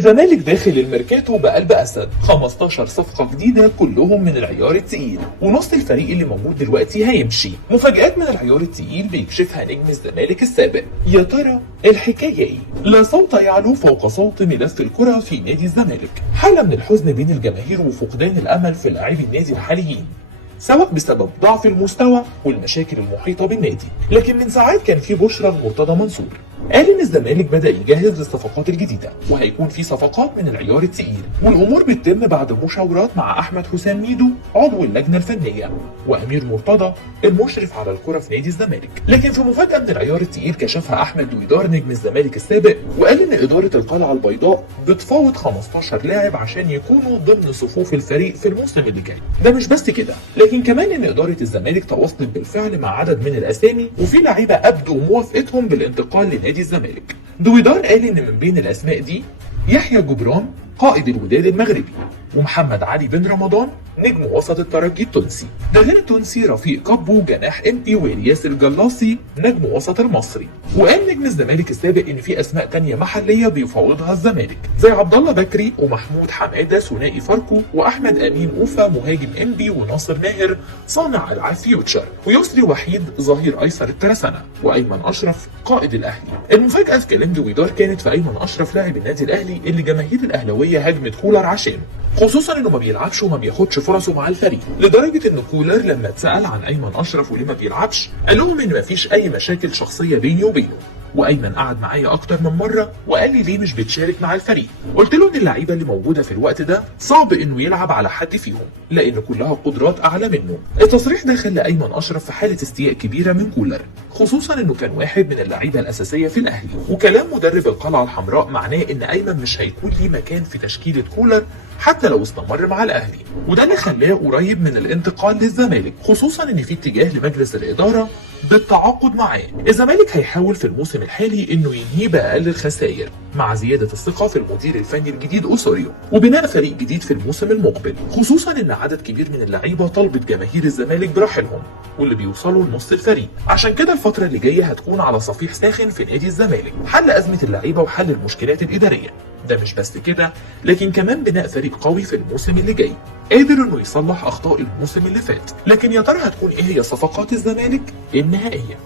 الزمالك داخل الميركاتو بقلب اسد، 15 صفقه جديده كلهم من العيار التقيل، ونص الفريق اللي موجود دلوقتي هيمشي. مفاجآت من العيار التقيل بيكشفها نجم الزمالك السابق. يا ترى الحكايه ايه؟ لا صوت يعلو فوق صوت ملف الكره في نادي الزمالك. حاله من الحزن بين الجماهير وفقدان الامل في لاعبي النادي الحاليين، سواء بسبب ضعف المستوى والمشاكل المحيطه بالنادي. لكن من ساعات كان في بشرى لمرتضى منصور، قال ان الزمالك بدا يجهز للصفقات الجديده، وهيكون في صفقات من العيار التقيل، والامور بتتم بعد مشاورات مع احمد حسام ميدو عضو اللجنه الفنيه وامير مرتضى المشرف على الكره في نادي الزمالك. لكن في مفاجاه من العيار التقيل كشفها احمد دويدار نجم الزمالك السابق، وقال ان اداره القلعه البيضاء بتفاوض 15 لاعب عشان يكونوا ضمن صفوف الفريق في الموسم اللي جاي. ده مش بس كده، لكن كمان ان اداره الزمالك تواصلت بالفعل مع عدد من الاسامي، وفي لعيبه ابدوا موافقتهم بالانتقال لنادي الزمالك. دويدار قال ان من بين الاسماء دي يحيى جبران قائد الوداد المغربي، ومحمد علي بن رمضان نجم وسط الترجي التونسي، ده غير التونسي رفيق كابو جناح امبي، والياس الجلاصي نجم وسط المصري. وقال نجم الزمالك السابق ان في اسماء تانية محليه بيفاوضها الزمالك زي عبد الله بكري ومحمود حماده ثنائي فاركو، واحمد امين اوفا مهاجم امبي، وناصر ماهر صانع العاب فيوتشر، ويسري وحيد ظهير ايسر الترسانه، وايمن اشرف قائد الاهلي. المفاجاه في كلام دويدار كانت في ايمن اشرف لاعب النادي الاهلي اللي جماهير الاهلاويه هاجمت كولر عشانه، خصوصا انه ما بيلعبش وما بياخدش فرصه مع الفريق، لدرجه ان كولر لما اتسال عن ايمن اشرف وليه ما بيلعبش قال لهم ان مفيش اي مشاكل شخصيه بيني وبينه. وايمن قعد معايا اكتر من مره وقال لي ليه مش بتشارك مع الفريق. قلت له ان اللعيبه اللي موجوده في الوقت ده صعب انه يلعب على حد فيهم لان كلها قدرات اعلى منه. التصريح ده خلى ايمن اشرف في حاله استياء كبيره من كولر، خصوصا انه كان واحد من اللعيبه الاساسيه في الاهلي، وكلام مدرب القلعه الحمراء معناه ان ايمن مش هيكون ليه مكان في تشكيله كولر حتى لو استمر مع الاهلي، وده اللي خلاه قريب من الانتقال للزمالك، خصوصا ان في اتجاه لمجلس الاداره بالتعاقد معاه. الزمالك هيحاول في الموسم الحالي انه ينهي باقل الخسائر مع زياده الثقه في المدير الفني الجديد اوسوريو، وبناء فريق جديد في الموسم المقبل، خصوصا ان عدد كبير من اللعيبه طلبت جماهير الزمالك برحيلهم واللي بيوصلوا لنص الفريق. عشان كده الفتره اللي جايه هتكون على صفيح ساخن في نادي الزمالك، حل ازمه اللعيبه وحل المشكلات الاداريه. ده مش بس كده، لكن كمان بناء فريق قوي في الموسم اللي جاي قادر انه يصلح اخطاء الموسم اللي فات. لكن يا ترى هتكون ايه هي صفقات الزمالك النهائيه؟